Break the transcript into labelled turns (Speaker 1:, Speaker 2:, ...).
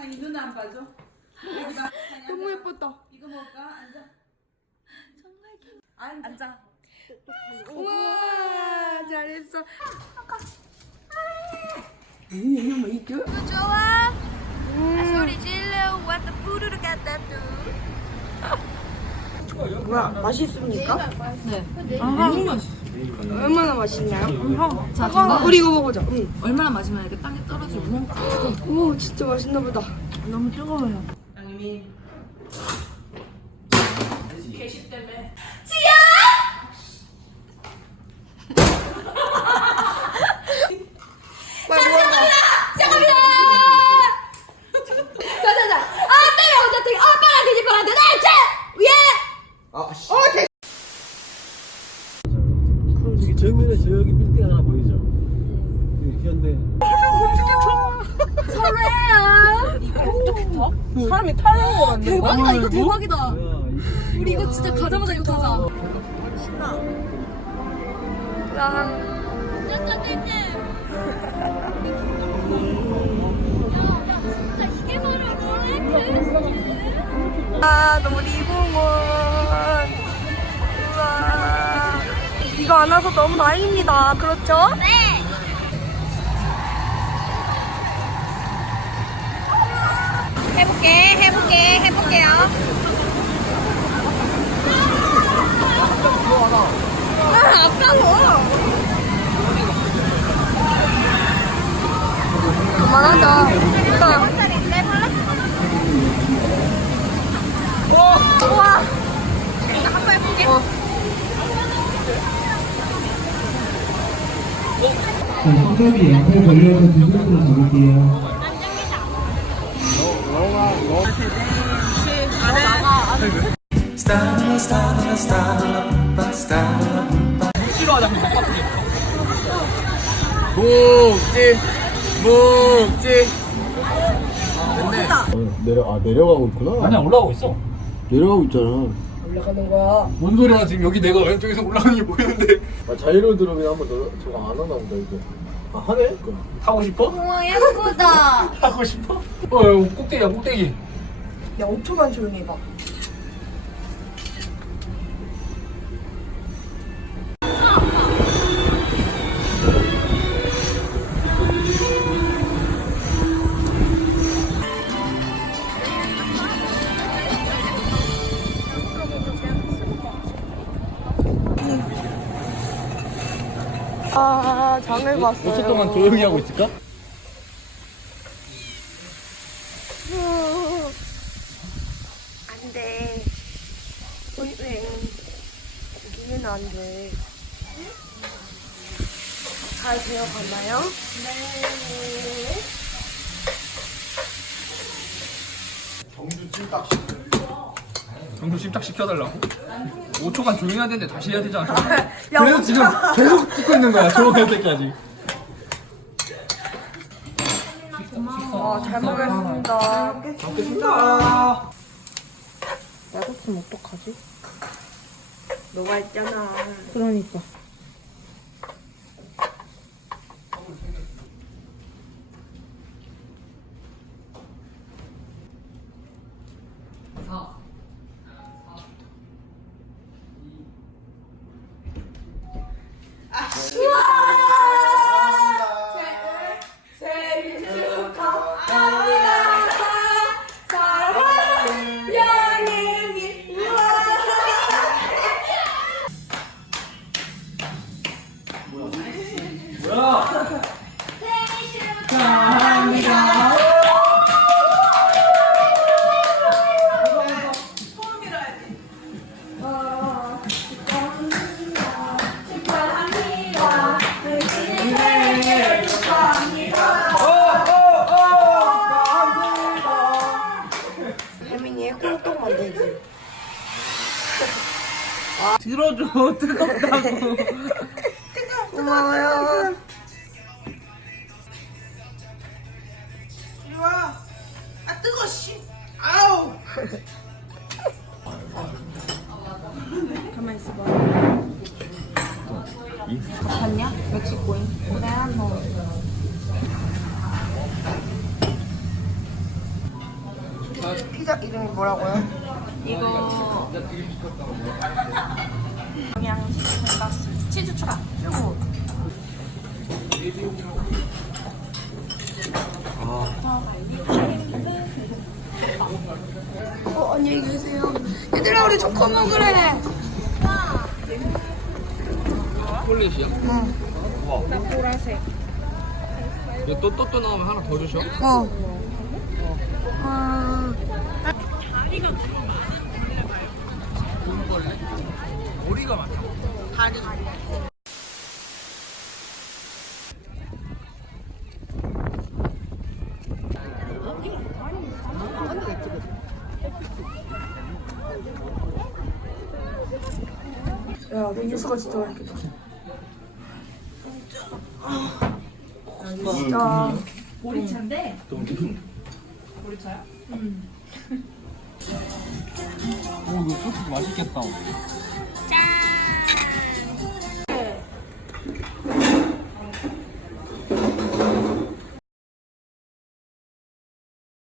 Speaker 1: 상이 누나 안 봐줘? 여기다.
Speaker 2: 너무 예뻤다.
Speaker 1: 이거 먹을까? 앉아.
Speaker 3: 정말 귀여워.
Speaker 1: 앉아.
Speaker 2: 우와 잘했어.
Speaker 3: 좋아. 소리 질러. What the food 갖다 줘.
Speaker 2: 뭐야 맛있습니까?
Speaker 3: 네.
Speaker 2: 너무 맛있어. 얼마나 맛있나요?
Speaker 3: 자,
Speaker 2: 우리 이거 먹어보자. 응.
Speaker 3: 얼마나 마시면 이렇게 땅에 떨어지고.
Speaker 2: 오 진짜 맛있나 보다.
Speaker 3: 너무 뜨거워요.
Speaker 1: 양이미. 개시 때문에.
Speaker 3: 잠깐만. 자자자. 아 때려 혼자 뜨기. 빨리 뒤집어라. 내 날짜 위에.
Speaker 4: 저기 정면에 저기 빌딩 하나 보이죠? 여기 현대.
Speaker 3: 설레야.
Speaker 2: 사람이 타는 거 같네.
Speaker 3: 대박이다. 이거 대박이다.
Speaker 4: 야,
Speaker 3: 우리 이거 진짜 가자마자 이거 타자.
Speaker 2: 아 놀이공원. 우와. 이거 안 와서 너무 다행입니다. 그렇죠?
Speaker 3: 네. 해볼게요. 아까워.
Speaker 2: 그만하자.
Speaker 3: 우와. 이거 한번 해볼게.
Speaker 5: 자, 손잡이 앞에 걸려서 두 손으로 잡을게요.
Speaker 4: 내려가고 있구나.
Speaker 6: 아니야 올라가고 있어.
Speaker 4: 내려가고 있잖아.
Speaker 2: 올라가는 거야.
Speaker 6: 뭔 소리야 지금 여기 내가 왼쪽에서 올라가는 게 보이는데.
Speaker 4: 자이로 들으면 한번 저거 안 하나 보다 이거. 아 하네?
Speaker 6: 타고 싶어?
Speaker 3: 우와 예쁘다.
Speaker 6: 타고 싶어? 꼭대기야 꼭대기.
Speaker 2: 야 5초만 조용히 해봐. 아 장을 봤어요.
Speaker 6: 5초 동안 조용히 하고 있을까?
Speaker 2: 안돼. 왜? 여기는 안 돼. 잘 되어갔나요? 네.
Speaker 6: 정도 심딱 시켜달라고? 5초간 조용히 해야 되는데 다시 해야 되잖아.
Speaker 2: 야,
Speaker 6: 그래서 지금 계속 찍고 있는 거야 조용할 때까지.
Speaker 2: 잘 먹겠습니다. 먹겠습니다. 맛없으면 어떡하지? 너가 있잖아. 그러니까. 혜민이의 꿀떡 만들기.
Speaker 1: 들어줘. 뜨겁다고.
Speaker 2: 고마워요.
Speaker 1: 이리 와. 아 뜨거 씨. 아우.
Speaker 2: 가만 있어봐.
Speaker 3: 봤냐? 멕시코인. 그래 한 번.
Speaker 2: 피자 이름이 뭐라고요?
Speaker 1: 이거 영양식 돈가스 치즈 추가.
Speaker 2: 그리고 안녕히 계세요. 얘들아 우리 초코 먹으래.
Speaker 6: 초콜릿이야?
Speaker 2: 응.
Speaker 6: 와. 나 보라색. 또 나오면 하나 더 주셔? 돈벌레? 머리가 많다.
Speaker 2: 다리. 야, 내 뉴스가 진짜 맛있겠다. 진짜.
Speaker 1: 보리차인데
Speaker 6: 오, 이거 소스 맛있겠다.
Speaker 1: 짠.